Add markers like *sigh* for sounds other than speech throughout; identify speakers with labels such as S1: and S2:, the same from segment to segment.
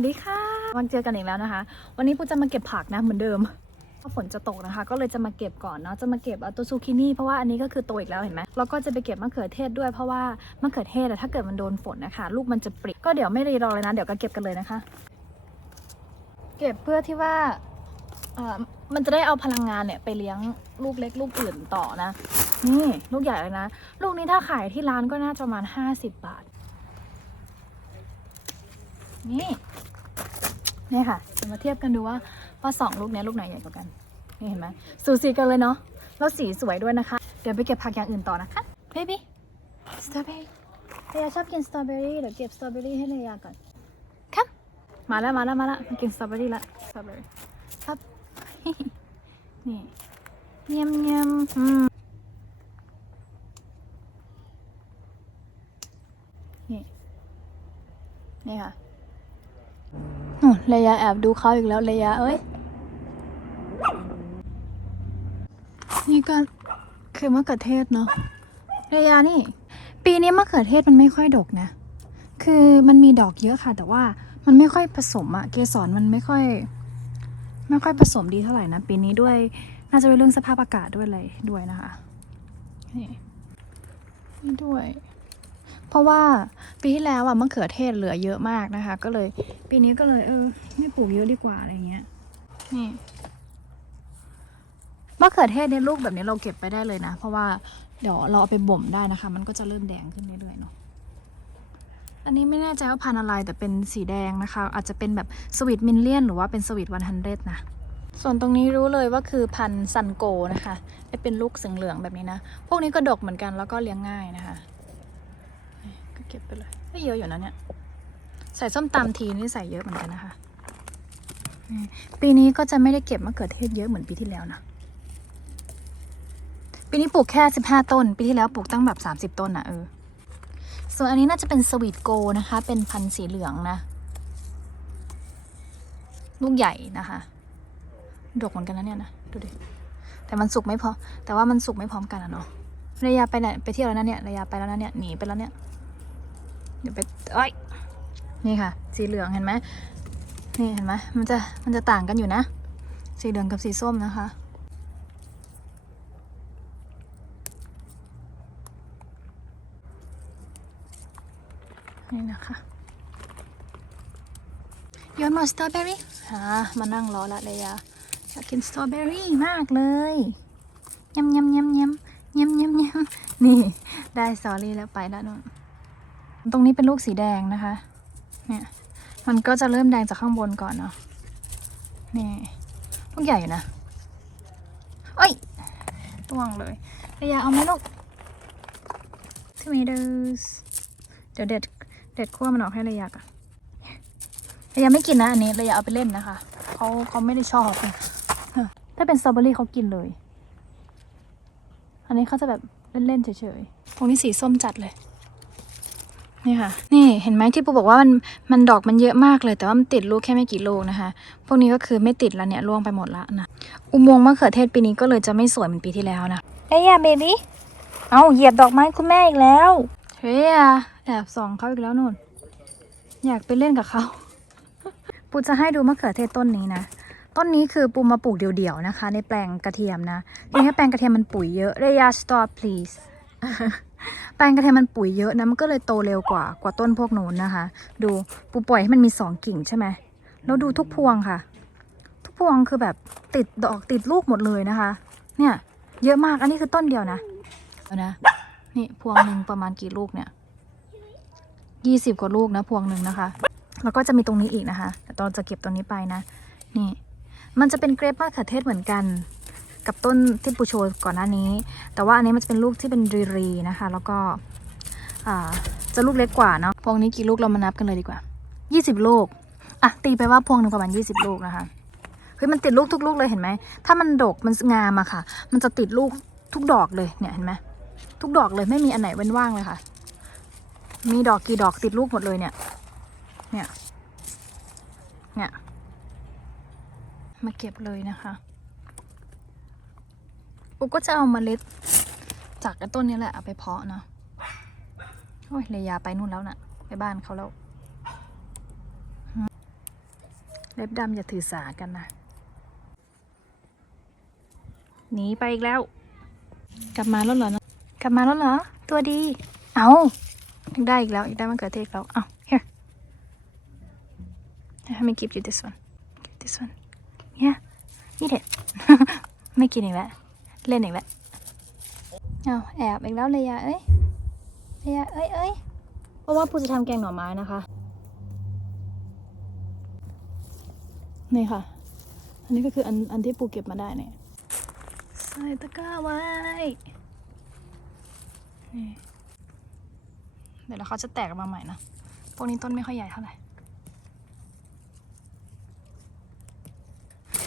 S1: วัสดีค่ะ วันเจอกันอีกแล้วนะคะ วันนี้ปูจะมาเก็บผักนะเหมือนเดิมเพราะฝนจะตกนะคะ ก็เลยจะมาเก็บก่อนเนาะจะมาเก็บเอาตัวซูกินี่เพราะว่าอันนี้ก็คือโตอีกแล้วเห็นไหมแล้วก็จะไปเก็บมะเขือเทศด้วยเพราะว่ามะเขือเทศอะถ้าเกิดมันโดนฝนนะคะ ลูกมันจะปริก็เดี๋ยวไม่รีรอเลยนะ เดี๋ยวก็เก็บกันเลยนะคะ เก็บเพื่อที่ว่าเออมันจะได้เอาพลังงานเนี่ยไปเลี้ยงลูกเล็กลูกอื่นต่อนะ นี่ลูกใหญ่เลยนะ ลูกนี้ถ้าขายที่ร้านก็น่าจะประมาณห้าสิบบาท นี่ นี่ค่ะจะมาเทียบกันดูว่าว่าสองลูกนี้ลูกไหนใหญ่กว่ากัน นี่เห็นไหมสูสีกันเลยเนาะ แล้วสีสวยด้วยนะคะ เดี๋ยวไปเก็บผักอย่างอื่นต่อนะคะ baby สตรอเบอรี่เลยชอบกินสตรอเบอรี่เดี๋ยวเก็บสตรอเบอรี่ให้เลยาก่อนครับมาแล้วมาแล้วมาแล้วมากินสตรอเบอรี่ละสตรอเบอรี่ครับ นี่เยี่ยมเยี่ยมอืมนี่ นี่ค่ะนู่นเล ยาแอบดูเขาอีกแล้วเลยาเอ้ย นี่ก็คือมะเขือเทศเนาะเลยานี่ ปีนี้มะเขือเทศมันไม่ค่อยดกนะ คือมันมีดอกเยอะค่ะ แต่ว่ามันไม่ค่อยผสมอะเกสรมันไม่ค่อย ไม่ค่อยผสมดีเท่าไหร่นะ ปีนี้ด้วย น่าจะเป็นเรื่องสภาพอากาศด้วยอะไรด้วยนะคะ นี่นี่ด้วย เพราะว่าปีที่แล้วอะมะเขือเทศเหลือเยอะมากนะคะ ก็เลย ปีนี้ก็เลยเออ ไม่ปลูกเยอะดีกว่าอะไรเงี้ย นี่มะเขือเทศเนี่ยลูกแบบนี้เราเก็บไปได้เลยนะ เพราะว่าเดี๋ยวเราเอาไปบ่มได้นะคะ มันก็จะเริ่มแดงขึ้นเรื่อยๆเนาะอันนี้ไม่แน่ใจว่าพันธุ์อะไรแต่เป็นสีแดงนะคะ อาจจะเป็นแบบสวีทมินเลียนหรือว่าเป็นสวีทวันฮันเดนะส่วนตรงนี้รู้เลยว่าคือพันธุ์ซันโกนะคะได้เป็นลูกสีเหลืองแบบนี้นะ พวกนี้ก็ดกเหมือนกันแล้วก็เลี้ยงง่ายนะคะ เก็บไปเลยก็เยอะอยู่นะเนี่ย ใส่ส้มตำทีนี่ใส่เยอะเหมือนกันนะคะ ปีนี้ก็จะไม่ได้เก็บมะเขือเทศเยอะเหมือนปีที่แล้วนะ ปีนี้ปลูกแค่สิบห้าต้น ปีที่แล้วปลูกตั้งแบบสามสิบต้นนะเออ ส่วนอันนี้น่าจะเป็นสวีทโกนะคะ เป็นพันธุ์สีเหลืองนะ ลูกใหญ่นะคะ ดกเหมือนกันนะเนี่ยนะ ดูดิ แต่มันสุกไม่พอ แต่ว่ามันสุกไม่พร้อมกันอะเนาะระยะไปไหนไปเที่ยวแล้วนะเนี่ยระยะไปแล้วนะเนี่ยหนีไปแล้วเนี่ย เดี๋ยวไปอ้ยนี่ค่ะ สีเหลืองเห็นไหมนี่เห็นไหมมันจะมันจะต่างกันอยู่นะ สีเหลืองกับสีส้มนะคะนี่นะคะยอนมาสตรอเบอรี่อ่ามานั่งรอละเลยอะอยากกินสตรอเบอรี่มากเลยยำยำยำยำยำยำยำนี่ ได้สอรี่แล้วไปแล้วนู่น ตรงนี้เป็นลูกสีแดงนะคะ เนี่ย มันก็จะเริ่มแดงจากข้างบนก่อนเนาะ นี่ลูกใหญ่อยู่นะเอ้ยร่วงเลยระยะเอาไหมลูก tomatoes เดี๋ยวเด็ด เด็ดขั้วมันออกให้ระยะก่อนระยะไม่กินนะอันนี้ระยะเอาไปเล่นนะคะ เขาเขาไม่ได้ชอบนถ้าเป็นสตรอเบอรี่เขากินเลย อันนี้เขาจะแบบเล่นๆเฉยๆตรงนี้สีส้มจัดเลย นี่ค่ะ นี่เห็นไหมที่ปูบอกว่ามันมันดอกมันเยอะมากเลยแต่ว่ามันติดลูกแค่ไม่กี่ลูกนะคะ พวกนี้ก็คือไม่ติดแล้วเนี่ยร่วงไปหมดละนะ อุโมงค์มะเขือเทศปีนี้ก็เลยจะไม่สวยเหมือนปีที่แล้วนะเฮ้ยเบบี้ เอาเหยียบดอกไม้คุณแม่อีกแล้วเฮ้ยแอบส่องเขาอีกแล้วนู่น อยากไปเล่นกับเขาปูจะให้ดูมะเขือเทศต้นนี้นะต้นนี้คือปูมาปลูกเดี่ยวๆนะคะ ในแปลงกระเทียมนะทีนี้แปลงกระเทียมมันปุ๋ยเยอะเรยา stop please แปลงกระเทียมมันปุ๋ยเยอะนะมันก็เลยโตเร็วกว่ากว่าต้นพวกนู้นนะคะ ดูปูปล่อยให้มันมีสองกิ่งใช่ไหมแล้วดูทุกพวงค่ะ ทุกพวงคือแบบติดดอกติดลูกหมดเลยนะคะ เนี่ย เยอะมากอันนี้คือต้นเดียวนะเนะนี่พวงหนึ่งประมาณกี่ลูกเนี่ยยี่สิบกว่าลูกนะพวงหนึ่งนะคะ แล้วก็จะมีตรงนี้อีกนะคะ แต่ตอนจะเก็บตรงนี้ไปนะ นี่ มันจะเป็นเกรปมะเขือเทศเหมือนกัน กับต้นที่ปูโชก่อนหน้านี้ แต่ว่าอันนี้มันจะเป็นลูกที่เป็นรีรีนะคะ แล้วก็จะลูกเล็กกว่าเนาะพวงนี้กี่ลูกเรามานับกันเลยดีกว่ายี่สิบลูกอะตีไปว่าพวงหนึ่งประมาณยี่สิบลูกนะคะเฮ้ยมันติดลูกทุกลูกเลยเห็นไหมถ้ามันดกมันงามอะค่ะ มันจะติดลูกทุกดอกเลยเนี่ยเห็นไหมทุกดอกเลยไม่มีอันไหนเว้นว่างเลยค่ะ มีดอกกี่ดอกติดลูกหมดเลยเนี่ย เนี่ย เนี่ย มาเก็บเลยนะคะ อุก็จะเอาเมล็ด จากต้นนี้แหละเอาไปเพาะเนาะโอ้ยเลยยาไปนู่นแล้วนะ่ะ ไปบ้านเขาแล้ว เล็บดำอย่าถือสากันนะหนีไปอีกแล้ว กลับมาแล้วเหรอเนะกลับมาแล้วเหรอ ตัวดี เอาอีกได้อีกแล้วอีกได้มะเขือเทศอีกแล้วเอา here let me give you this one give this one yeah eat it ไม่กินอีกแล้ว เล่นอีกแล้วเอาแอบอีกแล้วเลยยาเอ้ยเลยยาเอ้ยเอ้ยเพราะว่าปูจะทำแกงหน่อไม้นะคะ นี่ค่ะ อันนี้ก็คืออันอันที่ปูเก็บมาได้เนี่ยใส่ตะกร้าไว้นี่เดี๋ยวเราเขาจะแตกออกมาใหม่นะ พวกนี้ต้นไม่ค่อยใหญ่เท่าไหร่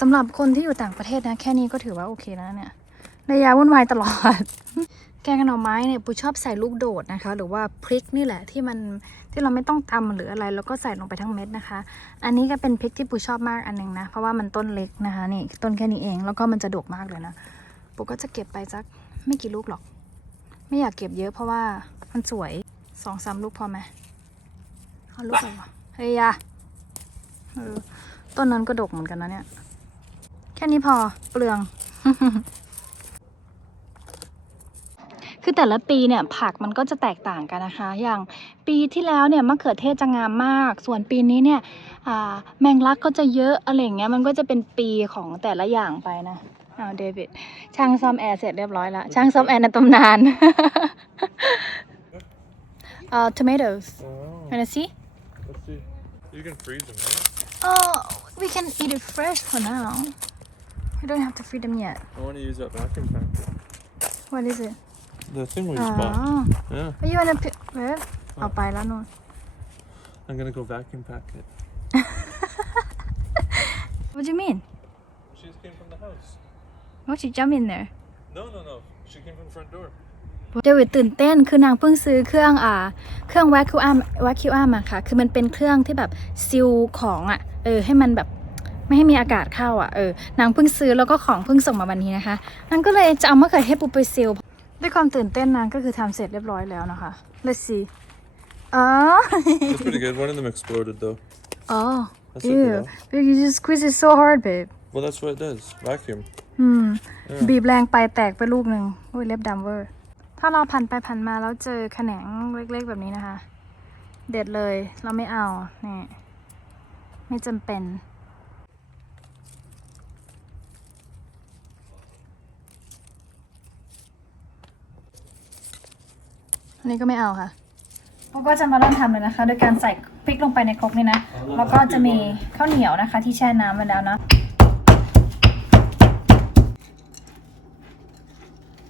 S1: สำหรับคนที่อยู่ต่างประเทศนะ แค่นี้ก็ถือว่าโอเคแล้วนะเนี่ย ระยะวุ่นวายตลอด แกงหน่อไม้เนี่ยปูชอบใส่ลูกโดดนะคะ หรือว่าพริกนี่แหละที่มันที่เราไม่ต้องตำหรืออะไรแล้วก็ใส่ลงไปทั้งเม็ดนะคะ อันนี้ก็เป็นพริกที่ปูชอบมากอันหนึงนะ เพราะว่ามันต้นเล็กนะคะนี่ต้นแค่นี้เองแล้วก็มันจะดกมากเลยนะปูก็จะเก็บไปสักไม่กี่ลูกหรอก ไม่อยากเก็บเยอะเพราะว่ามันสวยสองสามลูกพอไหมเอาลูกไปวะเฮ้ยยาต้นนั้นก็ดกเหมือนกันนะเนี่ย แค่นี้พอเปลือง คือแต่ละปีเนี่ยผักมันก็จะแตกต่างกันนะคะ อย่างปีที่แล้วเนี่ยมะเขือเทศจะงามมาก ส่วนปีนี้เนี่ยอ่าแมงลักก็จะเยอะอะไรอย่างเงี้ยมันก็จะเป็นปีของแต่ละอย่างไปนะอ้าวเดวิดช่างซ่อมแอร์เสร็จเรียบร้อยแล้วช่างซ่อมแอร์ในตำนานเอ่อ tomatoes
S2: Oh,
S1: wanna see
S2: let's see. You can freeze them, right?
S1: oh we can eat it fresh for now we don't have to feed them yet
S2: I want to use that vacuum pack.
S1: what is it
S2: The thing we
S1: อ๋อ
S2: just bought. Yeah.
S1: Are you wanna pick เว็บเอาไปแล้วนู่น
S2: I'm gonna go vacuum pack it.
S1: what do you mean
S2: She just came from the house.
S1: what you jump in there
S2: No, no, no. She came from the front door.
S1: เดวิดตื่นเต้นคือนางเพิ่งซื้อเครื่องอ่า เครื่องแวคิวอัมแวคิวอัมอะค่ะ คือมันเป็นเครื่องที่แบบซิลของอะเออ ให้มันแบบไม่ให้มีอากาศเข้าอะเออนางเพิ่งซื้อแล้วก็ของเพิ่งส่งมาวันนี้นะคะนางก็เลยจะเอามะเขือเทศปูไปซิล ด้วยความตื่นเต้นนางก็คือทำเสร็จเรียบร้อยแล้วนะคะ let's see อ๋อ
S2: That's pretty good. One of them exploded though.
S1: อ๋อ
S2: That's okay
S1: ew
S2: though.
S1: babe you just squeeze it so hard babe
S2: Well, that's what it does. Vacuum.
S1: อืม
S2: Yeah.
S1: บีบแรงไปแตกไปลูกหนึ่งอุ้ยเล็บดำเวอร์ ถ้าเราผ่านไปผ่านมาแล้วเจอแขนงเล็กๆแบบนี้นะคะ เด็ดเลยเราไม่เอา นี่ ไม่จำเป็น อันนี้ก็ไม่เอาค่ะพวกก็จะมาเริ่มทำเลยนะคะ โดยการใส่พริกลงไปในครกนี่นะ แล้วก็จะมีข้าวเหนียวนะคะ ที่แช่น้ำไว้แล้วนะ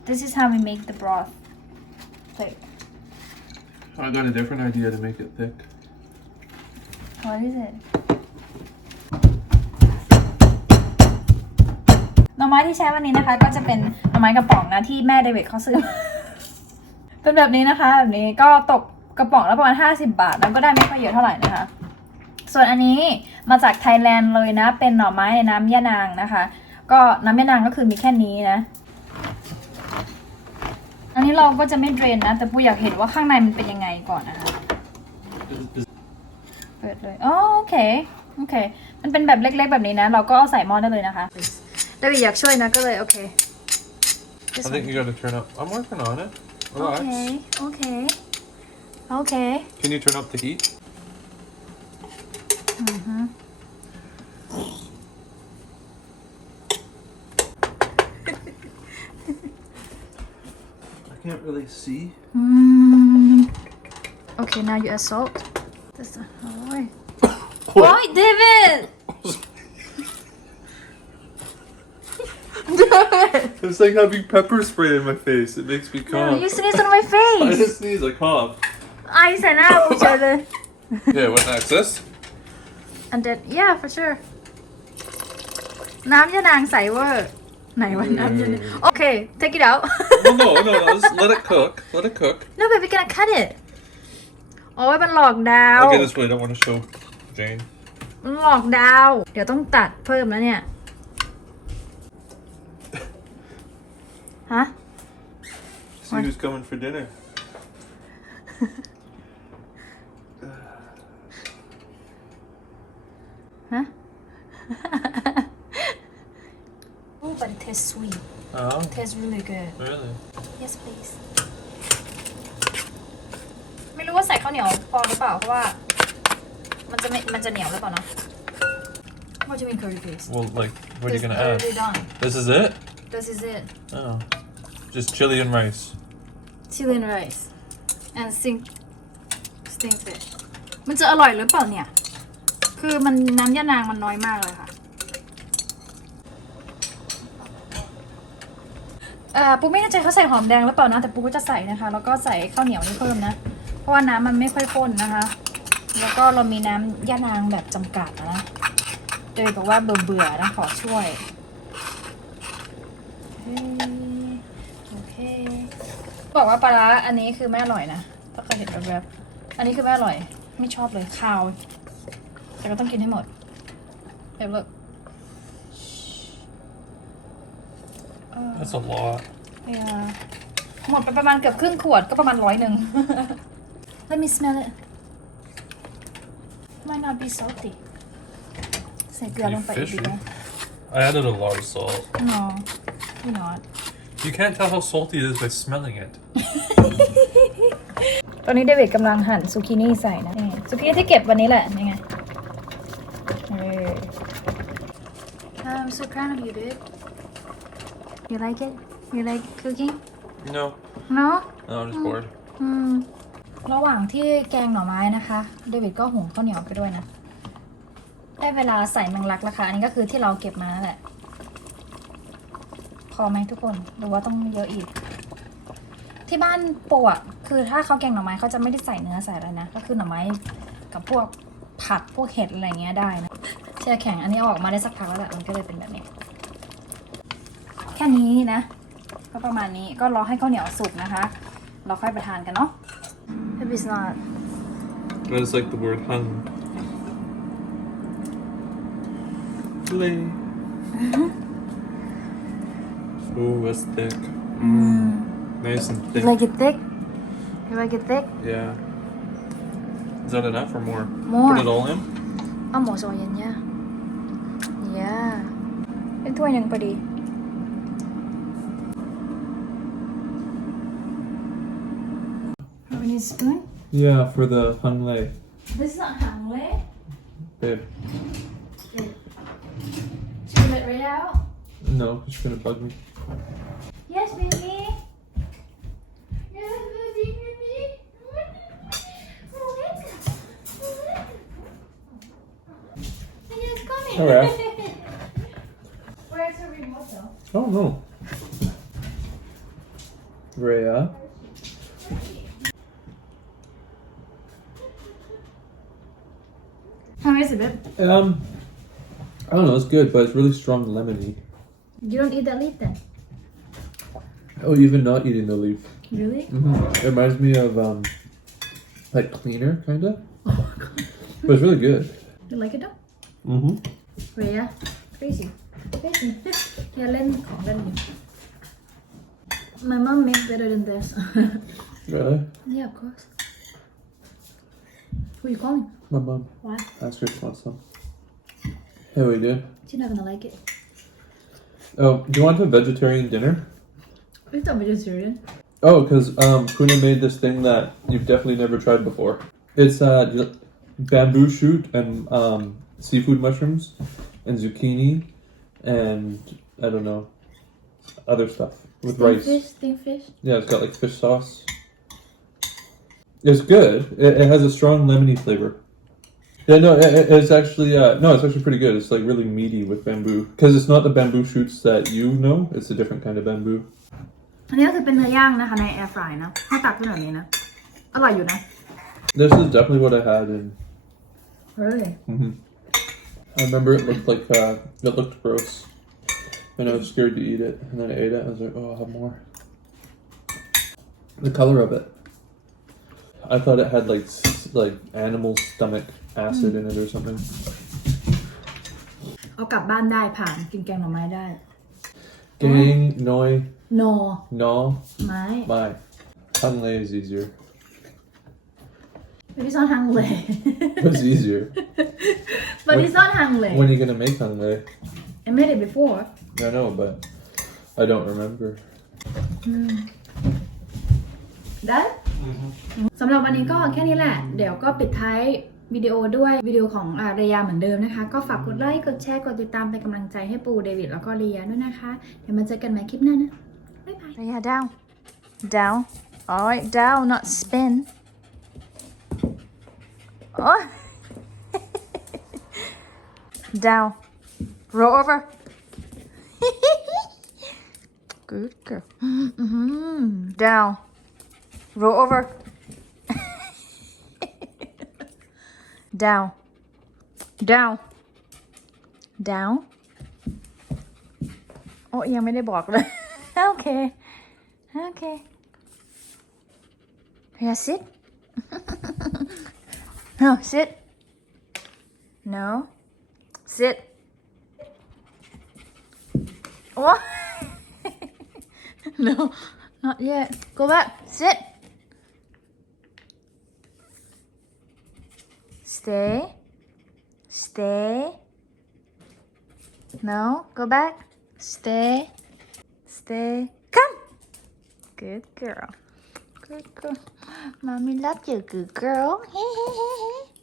S1: This is how we make the broth thick.
S2: I got a different idea to make it thick.
S1: What is it? หน่อไม้ที่ใช้วันนี้นะคะ ก็จะเป็นหน่อไม้กระป๋องนะที่แม่เดวิดเขาซื้อ เป็นแบบนี้นะคะแบบนี้ก็ตกกระป๋องละประมาณ 50 บาท แล้วก็ได้ไม่ค่อยเยอะเท่าไหร่นะคะ ส่วนอันนี้มาจากไทยแลนด์เลยนะ เป็นหน่อไม้ในน้ำยะนางนะคะ ก็น้ำยะนางก็คือมีแค่นี้นะ อันนี้เราก็จะไม่เดรนนะ แต่ปูอยากเห็นว่าข้างในมันเป็นยังไงก่อนนะคะ เปิดเลยอ๋อโอเค โอเค มันเป็นแบบเล็กๆแบบนี้นะ เราก็เอาใส่หม้อได้เลยนะคะดาวิดอยากช่วยนะก็เลยโอเค
S2: I think you gotta turn up. I'm working on it.
S1: โอ
S2: Relax.
S1: เคโอเคโอเค
S2: Can you turn up the heat? I can't really see.
S1: Mm. Okay, now you add salt. This, oh, oh, David! *laughs*
S2: It's like having pepper spray in my face. It makes me
S1: No,
S2: cough.
S1: you sneeze on my
S2: I *laughs*
S1: face.
S2: just sneeze, I cough.
S1: ไอใส่หน้ากูเฉ*laughs* ยเลย
S2: Yeah, what next? This?
S1: and then yeah for sure น้ำยานางใสเวอร์ไหนวะน้ำยานางโอเค take it out
S2: No, no, no, no. Just let it cook. Let it cook.
S1: no baby gonna cut it โอ้ยมันหลอกดาว
S2: Okay, this way. I don't want to show Jane.
S1: มันหลอกดาว เดี๋ยวต้องตัดเพิ่มแล้วเนี่ย Huh?
S2: See who's coming for dinner.
S1: huh? *laughs* oh, but it tastes sweet. Oh. It tastes really good.
S2: Really?
S1: Yes, please. ไม่รู้ว่าใส่ข้าวเหนียวพอหรือเปล่า What do you mean curry paste?
S2: Well, like, what are you gonna add? This is it?
S1: This is it
S2: Oh. Just chili and rice.
S1: Chilean rice and sing steamed fish มันจะอร่อยหรือเปล่าเนี่ย คือมันน้ำยานางมันน้อยมากเลยค่ะ อ่าปูไม่แน่ใจเขาใส่หอมแดงหรือเปล่านะ แต่ปูก็จะใส่นะคะ แล้วก็ใส่ข้าวเหนียวนี่เพิ่มนะ เพราะว่าน้ำมันไม่ค่อยข้นนะคะ แล้วก็เรามีน้ำย่านางแบบจำกัดนะโดยบอกว่าเบื่อเบื่อๆนะขอช่วยเฮ้ย โอเค บอกว่าปลาร้าอันนี้คือไม่อร่อยนะถ้าเคยเห็นแบบๆอันนี้คือไม่อร่อย ไม่ชอบเลยคาว แต่ก็ต้องกินให้หมดเดี๋ยวเลิก
S2: That's a lot.
S1: เอ่อหมดไปประมาณเกือบครึ่งขวดก็ประมาณร้อยหนึ่ง Let me smell it might not be salty ใส่เกลือลงไปอีกดีไหม
S2: I added a lot of salt.
S1: no you not
S2: You can't tell how salty it is by smelling it.
S1: ตอนนี้เดวิดกำลังหั่นซูกินี่ใส่นะนี่ซูกินี่ที่เก็บวันนี้แหละนี่ไงเออ I'm so proud of you dude you like it you like cooking
S2: No.
S1: no
S2: No, I'm just bored.
S1: อืม ระหว่างที่แกงหน่อไม้นะคะ เดวิดก็หุงข้าวเหนียวไปด้วยนะ ได้เวลาใส่แมงลักแล้วค่ะ อันนี้ก็คือที่เราเก็บมานั่นแหละ พอไหมทุกคนหรือว่าต้องเยอะอีก ที่บ้านปูอะคือถ้าเขาแกงหน่อไม้เขาจะไม่ได้ใส่เนื้อใส่อะไรนะ ก็คือหน่อไม้กับพวกผักพวกเห็ดอะไรเงี้ยได้นะแช่แข็งอันนี้เอาออกมาได้สักพักแล้วแหละมันก็เลยเป็นแบบนี้ แค่นี้นะ ก็ประมาณนี้ก็รอให้ข้าวเหนียวสุกนะคะ เราค่อยไปทานกันเนาะ Maybe it's not
S2: I just like the word hung. Play. Ooh, that's thick. Nice and
S1: You
S2: thick.
S1: like it thick? You like it thick?
S2: Yeah. Is that enough or more?
S1: More.
S2: Put it all in?
S1: เอาหมูสวายันย่า yeah เป็นถ้วยหนึ่งพอดี How many spoon?
S2: Yeah, for the hung lei.
S1: This is not hungry.
S2: Babe.
S1: Should we let right out?
S2: No, it's gonna bug me.
S1: Yes, baby. Yes, baby, baby.
S2: Alright.
S1: Where's the remote though?
S2: Oh no. Rhea.
S1: How is it, babe?
S2: Um, I don't know. It's good, but it's really strong lemony.
S1: You don't eat that leaf then?
S2: Oh, even not eating the leaf.
S1: Really?
S2: hmm It reminds me of um, like cleaner, kind of. Oh my god. But it's really good.
S1: You like it though?
S2: Mm-hmm.
S1: yeah crazy. Crazy. *laughs* yeah, let me call, let me. My mom makes better than this. *laughs*
S2: Really?
S1: yeah, of course. Who are you calling?
S2: My mom
S1: Why?
S2: Ask her to want some. Hey, we do.
S1: She's not gonna like it.
S2: Oh, do you want a vegetarian dinner?
S1: It's not vegetarian.
S2: Oh, because um, Kuna made this thing that you've definitely never tried before. It's uh, bamboo shoot and um, seafood mushrooms and zucchini and I don't know other stuff with rice.
S1: fish, steamed fish.
S2: Yeah, it's got like fish sauce. It's good. It, it has a strong lemony flavor. Yeah, no, it, it- it's actually uh, no, it's actually pretty good. It's like really meaty with bamboo because it's not the bamboo shoots that you know. It's a different kind of bamboo.
S1: อันนี้ก็คือเป็นเนื้อย่างนะคะในแอร์ฟรายนะให้ตักขึ้นแบบนี้นะ อร่อยอยู่นะ
S2: This is definitely what I had in
S1: Really?
S2: hmm I remember it looked like uh, it looked gross, and I was scared to eat it. And then I ate it. I was like, oh, I'll have more. The color of it. I thought it had like s- like animal stomach acid in it or something.
S1: เอากลับบ้านได้ผ่านกินแกงหน่อไม้ได้
S2: Gang, noi,
S1: no
S2: no,
S1: ไม้
S2: my. Hung lei is easier.
S1: But it's not hungry *laughs*
S2: What's easier? *laughs*
S1: But it's not hungry
S2: When are you gonna make hung lei?
S1: I made it before
S2: I know, but I don't remember.
S3: ได้สำหรับวันนี้ก็แค่นี้แหละ เดี๋ยวก็ปิดท้าย วิดีโอด้วยวิดีโอของอาเรียเหมือนเดิมนะคะ ก็ฝากกดไลค์ กดแชร์ กดติดตามเป็นกำลังใจให้ปูเดวิดแล้วก็เรียด้วยนะคะ เดี๋ยวมาเจอกันใหม่คลิปหน้านะ บ๊ายบาย
S1: Yeah, down. Down. All right, down, not spin. Oh. down. Roll over. Good girl. hmm Down. Roll over. down. Down. Down. โอ้ยังไม่ได้บอกเลย โอเค โอเค Yeah, sit. *laughs* *laughs* no, sit. No. Sit. What? *laughs* no, not yet. Go back. Sit. Stay. Stay. No, go back. Stay. Stay. Come. Good girl. Good girl. Mommy loves you, good girl. *laughs*